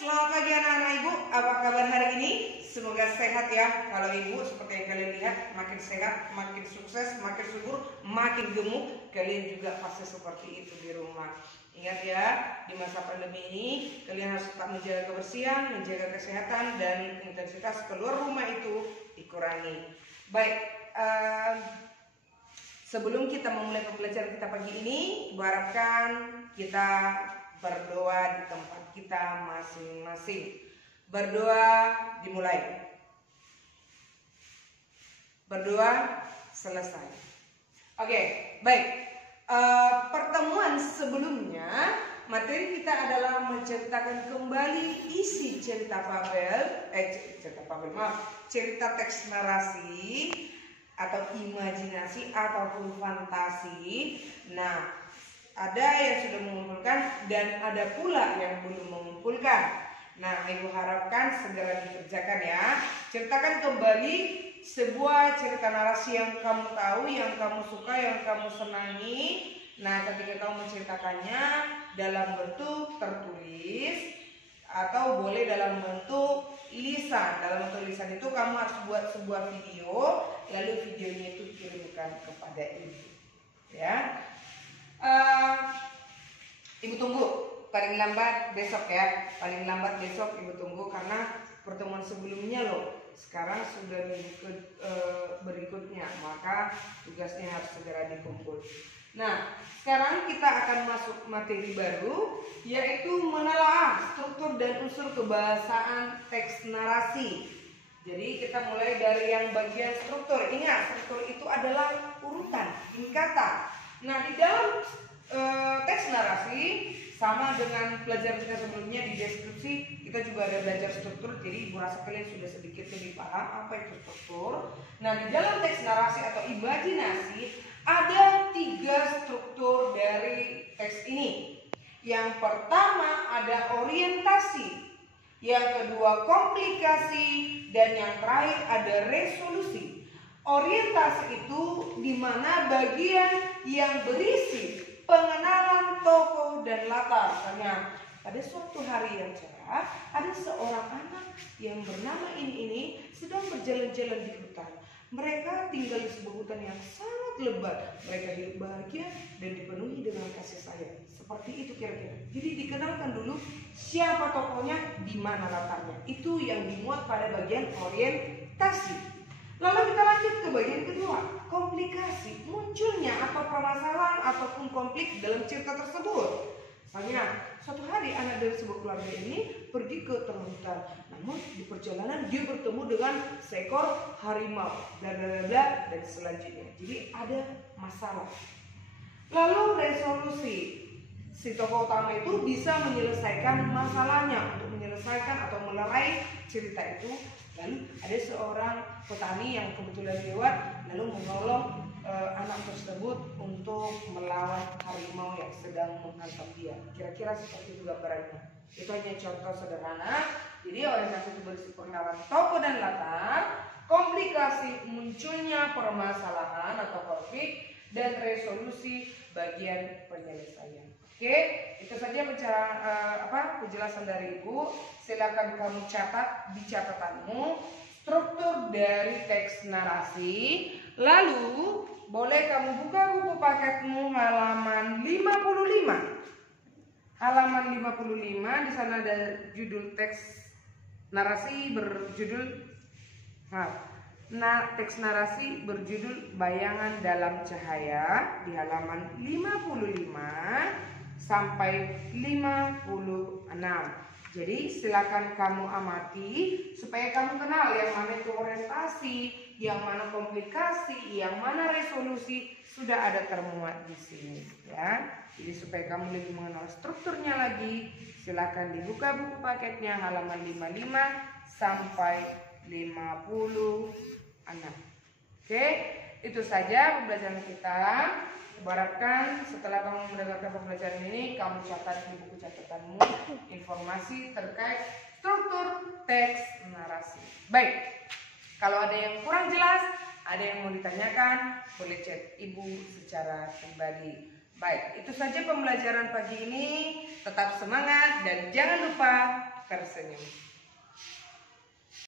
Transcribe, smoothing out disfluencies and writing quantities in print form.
Selamat pagi anak-anak ibu, apa kabar hari ini? Semoga sehat ya. Kalau ibu seperti yang kalian lihat, makin sehat, makin sukses, makin subur, makin gemuk. Kalian juga pasti seperti itu di rumah. Ingat ya, di masa pandemi ini kalian harus tetap menjaga kebersihan, menjaga kesehatan, dan intensitas keluar rumah itu dikurangi. Baik, sebelum kita memulai pembelajaran kita pagi ini, diharapkan kita berdoa di tempat kita masing-masing. Berdoa dimulai. Berdoa selesai. Oke, baik. Pertemuan sebelumnya materi kita adalah menceritakan kembali isi cerita cerita teks narasi atau imajinasi ataupun fantasi. Nah, ada yang sudah mengumpulkan dan ada pula yang belum mengumpulkan. Nah, ibu harapkan segera dikerjakan ya. Ceritakan kembali sebuah cerita narasi yang kamu tahu, yang kamu suka, yang kamu senangi. Nah, ketika kamu menceritakannya dalam bentuk tertulis atau boleh dalam bentuk lisan. Dalam bentuk lisan itu kamu harus buat sebuah video, lalu videonya itu kirimkan kepada ibu. Ya. Ibu tunggu paling lambat besok ya, paling lambat besok ibu tunggu karena pertemuan sebelumnya loh sekarang sudah minggu berikutnya, maka tugasnya harus segera dikumpul. Nah, sekarang kita akan masuk materi baru, yaitu menelaah struktur dan unsur kebahasaan teks narasi. Jadi kita mulai dari yang bagian struktur. Ingat, struktur itu adalah urutan, tingkatan. Nah, di dalam teks narasi sama dengan pelajaran kita sebelumnya di deskripsi kita juga ada belajar struktur. Jadi ibu rasa kalian sudah sedikit lebih paham apa itu struktur. Nah, di dalam teks narasi atau imajinasi ada 3 struktur dari teks ini. Yang pertama ada orientasi, yang kedua komplikasi, dan yang terakhir ada resolusi. Orientasi itu di mana bagian yang berisi pengenalan tokoh dan latar. Misalnya, pada suatu hari yang cerah, ada seorang anak yang bernama ini sedang berjalan-jalan di hutan. Mereka tinggal di sebuah hutan yang sangat lebat. Mereka hidup bahagia dan dipenuhi dengan kasih sayang. Seperti itu kira-kira. Jadi dikenalkan dulu siapa tokohnya, di mana latarnya. Itu yang dimuat pada bagian orientasi. Lalu kita lanjut ke bagian kedua, komplikasi, munculnya atau permasalahan ataupun konflik dalam cerita tersebut. Misalnya, suatu hari anak dari sebuah keluarga ini pergi ke tengah hutan. Namun di perjalanan dia bertemu dengan seekor harimau, dan selanjutnya. Jadi ada masalah. Lalu resolusi, si tokoh utama itu bisa menyelesaikan masalahnya untuk menyelesaikan atau melerai cerita itu. Lalu ada seorang petani yang kebetulan lewat lalu menolong anak tersebut untuk melawan harimau yang sedang menghantam dia. Kira-kira seperti itu gambarannya. Itu hanya contoh sederhana. Jadi orientasi itu berisi pengenalan tokoh dan latar, komplikasi munculnya permasalahan atau konflik, dan resolusi bagian penyelesaian. Oke, itu saja penjelasan dari ibu. Silakan kamu catat di catatanmu struktur dari teks narasi. Lalu boleh kamu buka buku paketmu halaman 55. Halaman 55, di sana ada judul teks narasi berjudul teks narasi berjudul Bayangan dalam Cahaya di halaman 55 sampai 56. Jadi silakan kamu amati supaya kamu kenal yang mana itu orientasi, yang mana komplikasi, yang mana resolusi, sudah ada termuat di sini ya. Jadi supaya kamu lebih mengenal strukturnya lagi, silakan dibuka buku paketnya halaman 55 sampai 56. Oke, itu saja pembelajaran kita. Harapkan setelah kamu mendengarkan pembelajaran ini, kamu catat di buku catatanmu informasi terkait struktur teks narasi. Baik, kalau ada yang kurang jelas, ada yang mau ditanyakan, boleh chat ibu secara pribadi. Baik, itu saja pembelajaran pagi ini. Tetap semangat dan jangan lupa tersenyum.